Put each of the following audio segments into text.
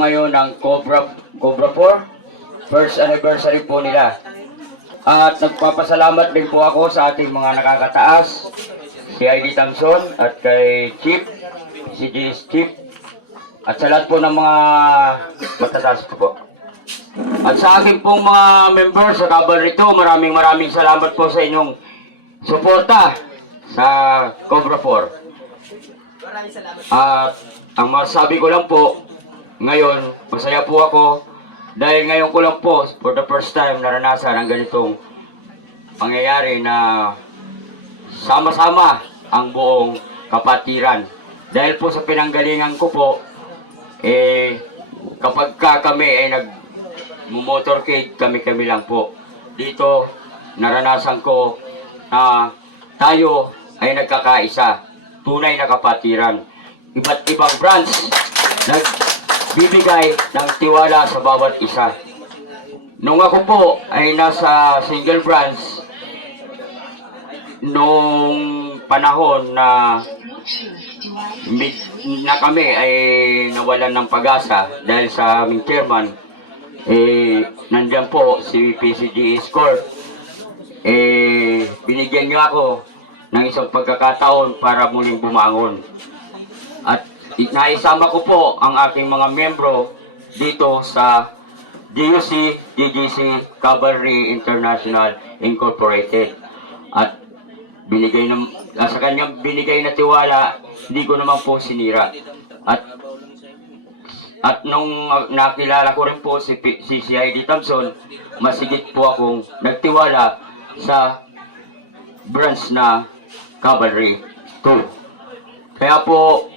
po ngayon ng Cobra 4, first anniversary po nila. At nagpapasalamat din po ako sa ating mga nakakataas, si ID Thompson at kay Chief, si GS Chief, at sa lahat po ng mga matataas po. At sa aking pong mga members sa Cavalry 2, maraming salamat po sa inyong suporta sa Cobra 4. At ang masasabi ko lang po, ngayon, masaya po ako dahil ngayon ko lang po, for the first time, naranasan ang ganitong pangyayari na sama-sama ang buong kapatiran. Dahil po sa pinanggalingan ko po, kapag kami ay nag-motorcade, kami lang po. Dito, naranasan ko na tayo ay nagkakaisa. Tunay na kapatiran. Iba't ibang branch nagbibigay ng tiwala sa bawat isa. Nung ako po ay nasa single branch, nung panahon na kami ay nawalan ng pag-asa dahil sa aming chairman, nandiyan po si PCG Escort, binigyan niya ako ng isang pagkakataon para muling bumangon. At naisama ko po ang aking mga membro dito sa DUC, DGC, Cavalry International Incorporated. At sa kanyang binigay na tiwala, hindi ko naman po sinira. At nung nakilala ko rin po si ID Thompson, masigit po akong nagtiwala sa branch na Cavalry 2. Kaya po,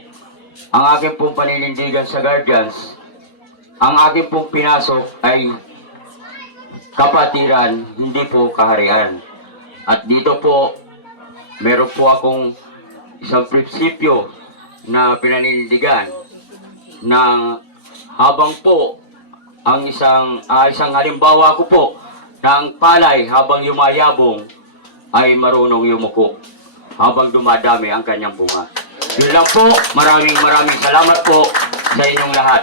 ang aking pong paninindigan sa Guardians, ang aking pong pinasok ay kapatiran, hindi po kaharian. At dito po, meron po akong isang prinsipyo na pinaninindigan na habang po ang isang halimbawa ko po ng palay habang yumayabong ay marunong yumuko habang dumadami ang kanyang bunga. Yun lang po, maraming salamat po sa inyong lahat.